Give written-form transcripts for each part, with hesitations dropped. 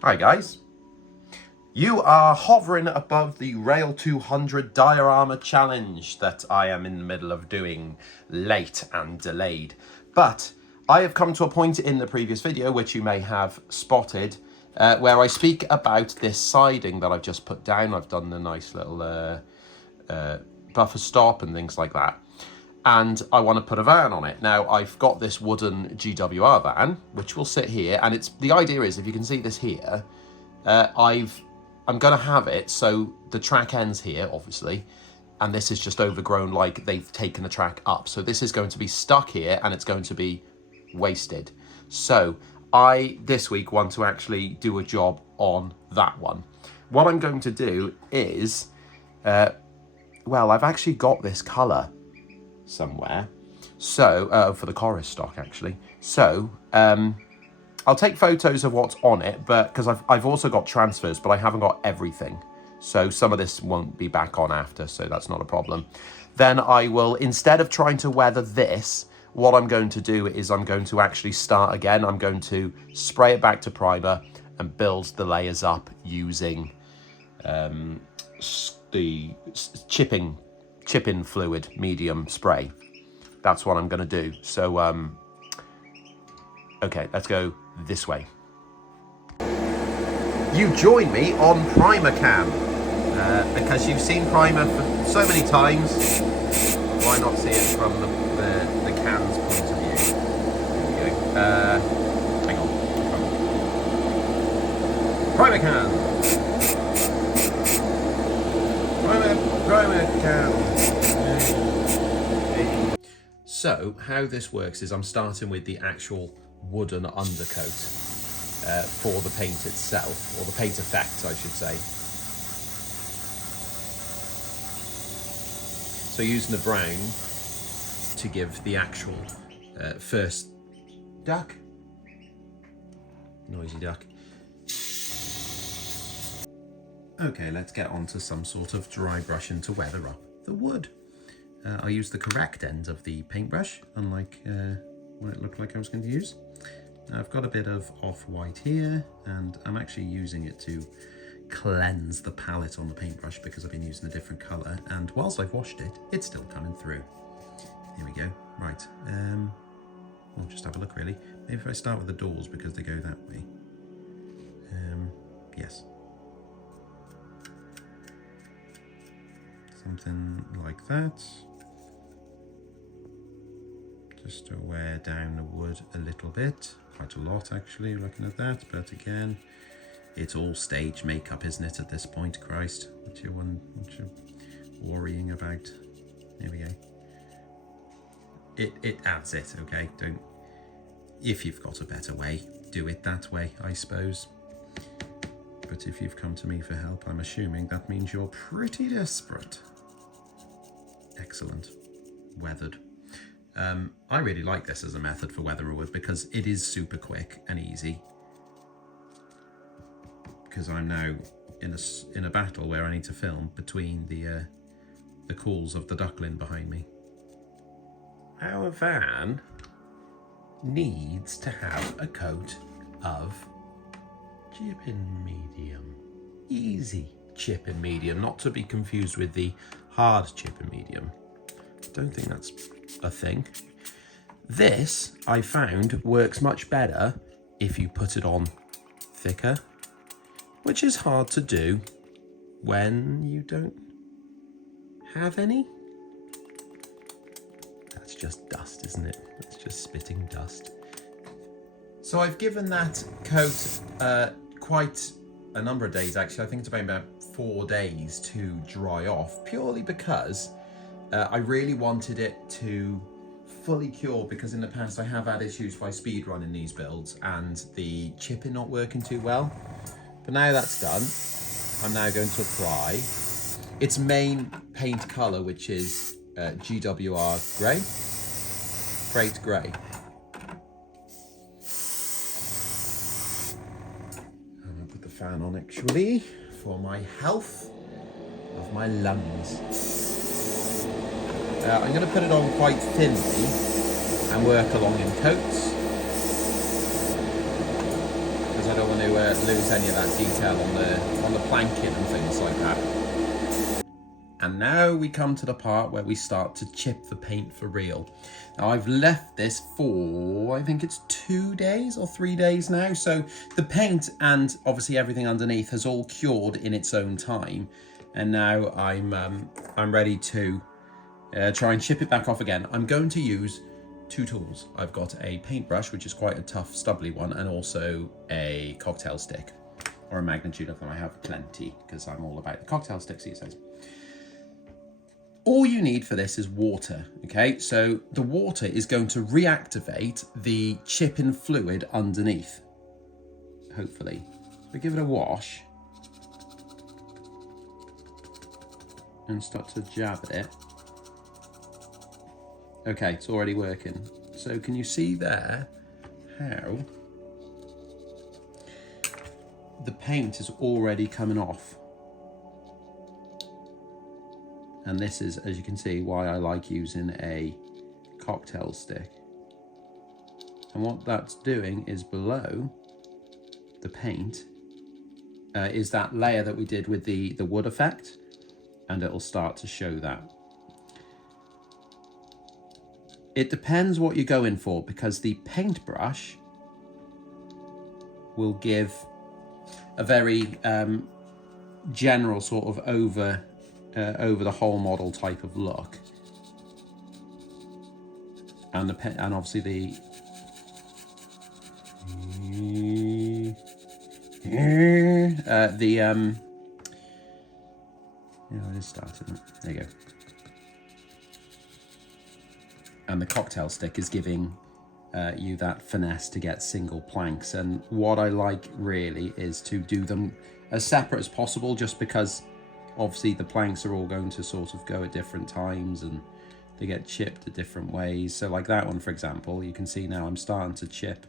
Hi guys, you are hovering above the Rail 200 Diorama challenge that I am in the middle of doing, late and delayed. But I have come to a point in the previous video, which you may have spotted, where I speak about this siding that I've just put down. I've done a nice little buffer stop and things like that. And I want to put a van on it. Now, I've got this wooden GWR van, which will sit here. And the idea is, if you can see this here, I'm going to have it so the track ends here, obviously. And this is just overgrown, like they've taken the track up. So this is going to be stuck here and it's going to be wasted. So I, this week, want to actually do a job on that one. What I'm going to do is, well, I've actually got this colour somewhere, so for the chorus stock actually. So I'll take photos of what's on it, but because I've also got transfers, but I haven't got everything, so some of this won't be back on after, so that's not a problem. Then I will, instead of trying to weather this, what I'm going to do is I'm going to actually start again. I'm going to spray it back to primer and build the layers up using the chipping fluid medium spray. That's what I'm going to do. So okay, let's go this way. You join me on primer cam because you've seen primer for so many times. Why not see it from the cam's point of view? There we go. Hang on. Primer cam. Primer cam. So how this works is I'm starting with the actual wooden undercoat for the paint itself, or the paint effect, I should say. So using the brown to give the actual first duck. Noisy duck. Okay, let's get on to some sort of dry brushing to weather up the wood. I used the correct end of the paintbrush, unlike what it looked like I was going to use. Now I've got a bit of off-white here, and I'm actually using it to cleanse the palette on the paintbrush because I've been using a different colour, and whilst I've washed it, it's still coming through. Here we go. Right, we'll just have a look really. Maybe if I start with the doors because they go that way. Yes. Something like that. Just to wear down the wood a little bit. Quite a lot actually, looking at that, but again, it's all stage makeup, isn't it, at this point? Christ, what you worrying about? There we go. It adds it, okay? Don't, if you've got a better way, do it that way, I suppose. But if you've come to me for help, I'm assuming that means you're pretty desperate. Excellent. Weathered. I really like this as a method for weathering wood because it is super quick and easy. Because I'm now in a battle where I need to film between the calls of the duckling behind me. Our van needs to have a coat of chipping medium. Easy chipping medium, not to be confused with the hard chipping medium. Don't think that's a thing. This, I found, works much better if you put it on thicker, which is hard to do when you don't have any. That's just dust, isn't it? That's just spitting dust. So I've given that coat quite a number of days, actually. I think it's about 4 days to dry off, purely because I really wanted it to fully cure, because in the past I have had issues by speed running these builds and the chipping not working too well. But now that's done, I'm now going to apply its main paint colour, which is GWR Grey, Freight Grey. I'm going to put the fan on actually for my health of my lungs. I'm going to put it on quite thinly and work along in coats, because I don't want to lose any of that detail on the planking and things like that. And now we come to the part where we start to chip the paint for real. Now I've left this for, I think it's 2 days or 3 days now. So the paint and obviously everything underneath has all cured in its own time. And now I'm ready to try and chip it back off again. I'm going to use 2 tools. I've got a paintbrush, which is quite a tough, stubbly one, and also a cocktail stick, or a magnitude of them. I have plenty because I'm all about the cocktail sticks these days. All you need for this is water, okay? So the water is going to reactivate the chipping fluid underneath, hopefully. We give it a wash and start to jab at it. Okay, it's already working. So can you see there how the paint is already coming off? And this is, as you can see, why I like using a cocktail stick. And what that's doing is below the paint is that layer that we did with the wood effect, and it'll start to show that. It depends what you're going for, because the paintbrush will give a very general sort of over the whole model type of look, and obviously the it is starting. There you go. And the cocktail stick is giving you that finesse to get single planks. And what I like really is to do them as separate as possible, just because obviously the planks are all going to sort of go at different times and they get chipped at different ways. So like that one, for example, you can see now I'm starting to chip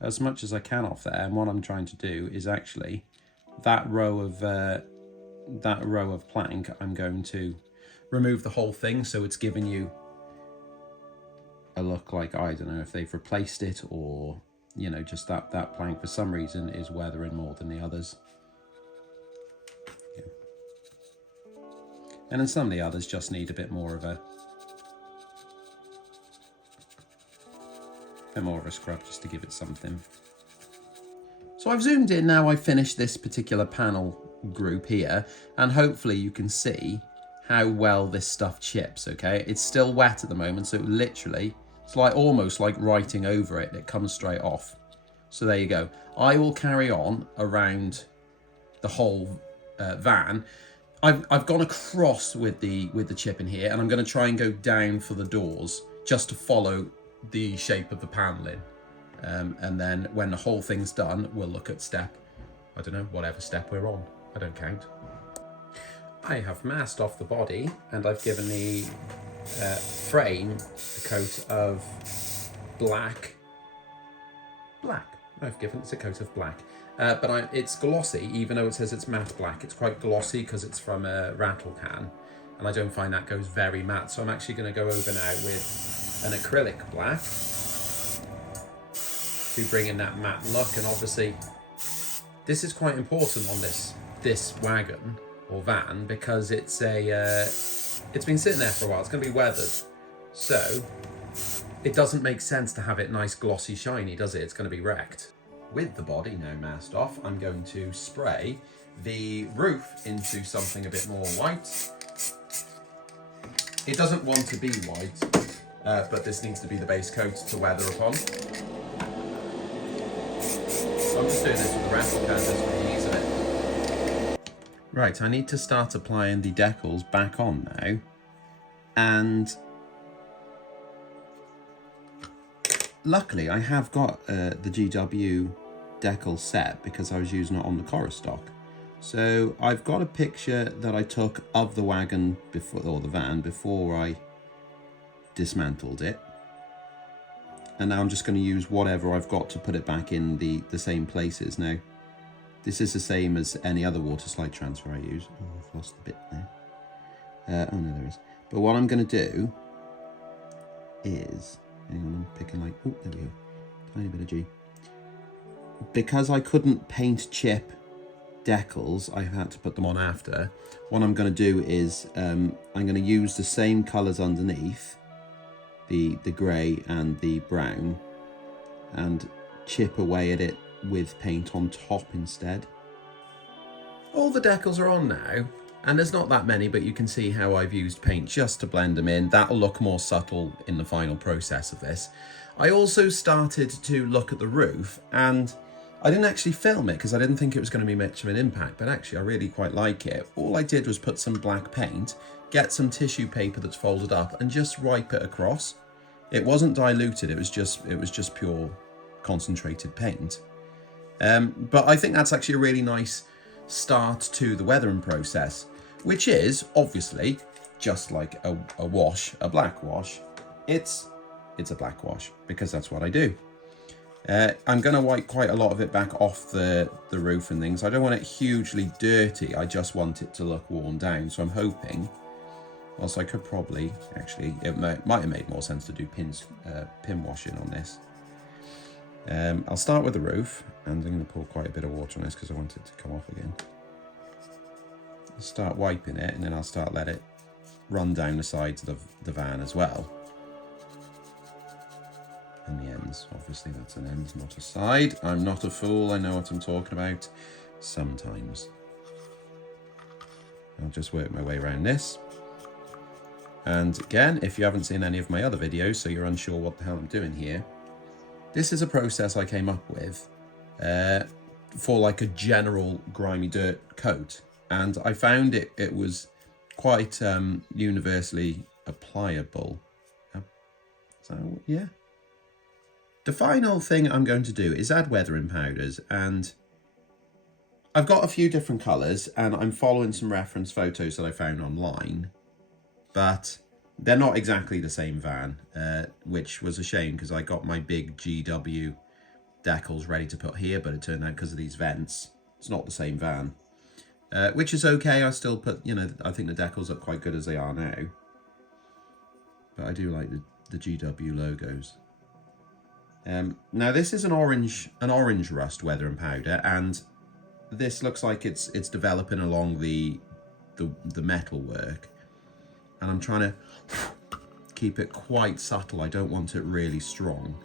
as much as I can off there. And what I'm trying to do is actually that row of plank, I'm going to remove the whole thing, so it's giving you a look like, I don't know if they've replaced it, or, you know, just that plank for some reason is weathering more than the others. Yeah. And then some of the others just need a bit more of a scrub, just to give it something. So I've zoomed in now. I've finished this particular panel group here, and hopefully you can see how well this stuff chips. Okay, it's still wet at the moment, so literally it's like almost like writing over it. It comes straight off. So there you go. I will carry on around the whole van. I've gone across with the chip in here, and I'm going to try and go down for the doors just to follow the shape of the paneling. And then when the whole thing's done, we'll look at step, I don't know, whatever step we're on. I don't count. I have masked off the body, and I've given the frame a coat of black. I've given it a coat of black. But it's glossy, even though it says it's matte black. It's quite glossy because it's from a rattle can, and I don't find that goes very matte. So I'm actually going to go over now with an acrylic black to bring in that matte look. And obviously this is quite important on this wagon or van, because it's been sitting there for a while. It's going to be weathered, so it doesn't make sense to have it nice glossy shiny, does it? It's going to be wrecked. With the body now masked off, I'm going to spray the roof into something a bit more white. It doesn't want to be white, but this needs to be the base coat to weather upon. So I'm just doing this with the rattle can just for the ease of it. Right, I need to start applying the decals back on now. And luckily I have got the GW decal set, because I was using it on the Corostock. So I've got a picture that I took of the wagon before, or the van, before I dismantled it. And now I'm just going to use whatever I've got to put it back in the same places. Now, this is the same as any other water slide transfer I use. Oh, I've lost a bit there. Oh no, there is. But what I'm going to do is, hang on, I'm picking like, oh, there we go, tiny bit of G. because I couldn't paint chip decals, I had to put them on after. What I'm going to do is I'm going to use the same colours underneath, the grey and the brown, and chip away at it with paint on top instead. All the decals are on now, and there's not that many, but you can see how I've used paint just to blend them in. That'll look more subtle in the final process of this. I also started to look at the roof, and I didn't actually film it because I didn't think it was going to be much of an impact, but actually I really quite like it. All I did was put some black paint, get some tissue paper that's folded up, and just wipe it across. It wasn't diluted, it was just pure concentrated paint. But I think that's actually a really nice start to the weathering process, which is obviously just like a wash, a black wash. It's a black wash because that's what I do. I'm going to wipe quite a lot of it back off the roof and things. I don't want it hugely dirty, I just want it to look worn down. So I'm hoping, whilst I could probably, actually, it might have made more sense to do pin washing on this. I'll start with the roof, and I'm going to pour quite a bit of water on this because I want it to come off again. I'll start wiping it, and then I'll start let it run down the sides of the van as well. And the ends, obviously that's an end, not a side. I'm not a fool, I know what I'm talking about sometimes. I'll just work my way around this. And again, if you haven't seen any of my other videos, so you're unsure what the hell I'm doing here, this is a process I came up with for like a general grimy dirt coat. And I found it was quite universally applicable. So yeah. The final thing I'm going to do is add weathering powders, and I've got a few different colours and I'm following some reference photos that I found online, but they're not exactly the same van, which was a shame because I got my big GW decals ready to put here, but it turned out because of these vents, it's not the same van, which is okay. I still put, you know, I think the decals look quite good as they are now, but I do like the GW logos. Now this is an orange rust weathering powder, and this looks like it's developing along the metal work, and I'm trying to keep it quite subtle. I don't want it really strong.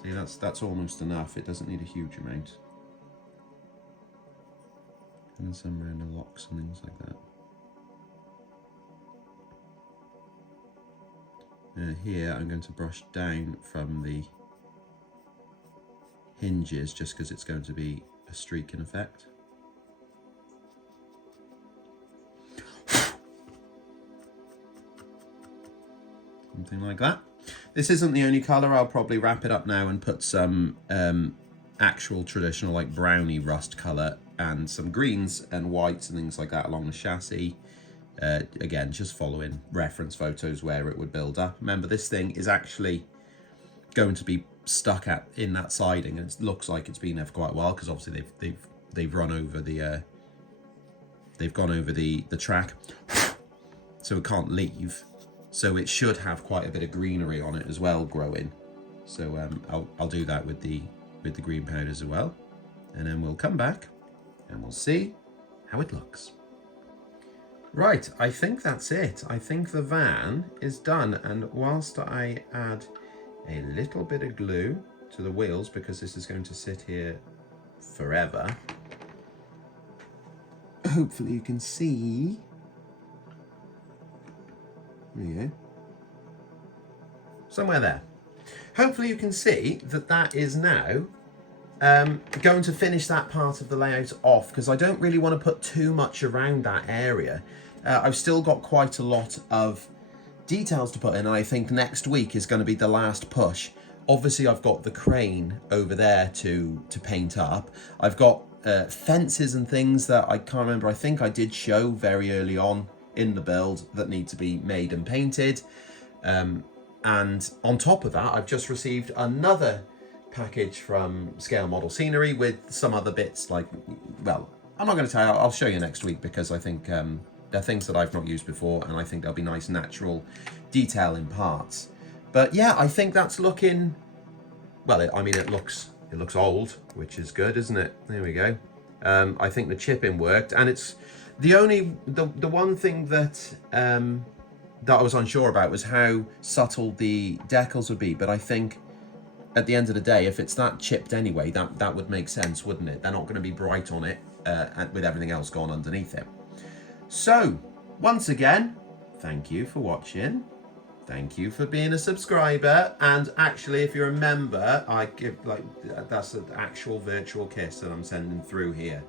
See, that's almost enough. It doesn't need a huge amount. And some around the locks and things like that. Here I'm going to brush down from the hinges just because it's going to be a streaking effect. Something like that. This isn't the only colour. I'll probably wrap it up now and put some actual traditional like brownie rust colour and some greens and whites and things like that along the chassis. Again, just following reference photos where it would build up. Remember, this thing is actually going to be stuck in that siding, and it looks like it's been there for quite a while because obviously they've run over the they've gone over the track, so it can't leave. So it should have quite a bit of greenery on it as well growing. So I'll do that with the green powders as well, and then we'll come back and we'll see how it looks. Right, I think that's it. I think the van is done, and whilst I add a little bit of glue to the wheels, because this is going to sit here forever, hopefully you can see, there you go, somewhere there. Hopefully you can see that is now going to finish that part of the layout off, because I don't really want to put too much around that area. I've still got quite a lot of details to put in, and I think next week is going to be the last push. Obviously I've got the crane over there to paint up. I've got fences and things that I can't remember, I think I did show very early on in the build, that need to be made and painted. And on top of that, I've just received another package from Scale Model Scenery with some other bits, like, well, I'm not going to tell you, I'll show you next week, because I think they're things that I've not used before, and I think they'll be nice natural detailing parts. But yeah, I think that's looking, well, I mean, it looks It looks old, which is good, isn't it? There we go. I think the chipping worked, and it's the one thing that that I was unsure about was how subtle the decals would be. But I think at the end of the day, if it's that chipped anyway, that would make sense, wouldn't it? They're not going to be bright on it with everything else gone underneath it. So once again, thank you for watching. Thank you for being a subscriber, and actually if you're a member, I give that's an actual virtual kiss that I'm sending through here.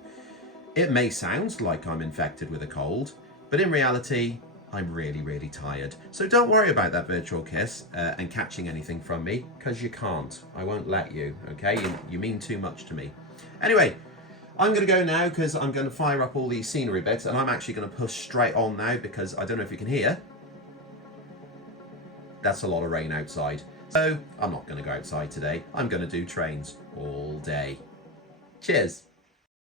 It may sound like I'm infected with a cold, but in reality I'm really tired. So don't worry about that virtual kiss and catching anything from me, because you can't. I won't let you, okay? You mean too much to me. Anyway, I'm going to go now because I'm going to fire up all these scenery bits, and I'm actually going to push straight on now because I don't know if you can hear. That's a lot of rain outside. So I'm not going to go outside today. I'm going to do trains all day. Cheers.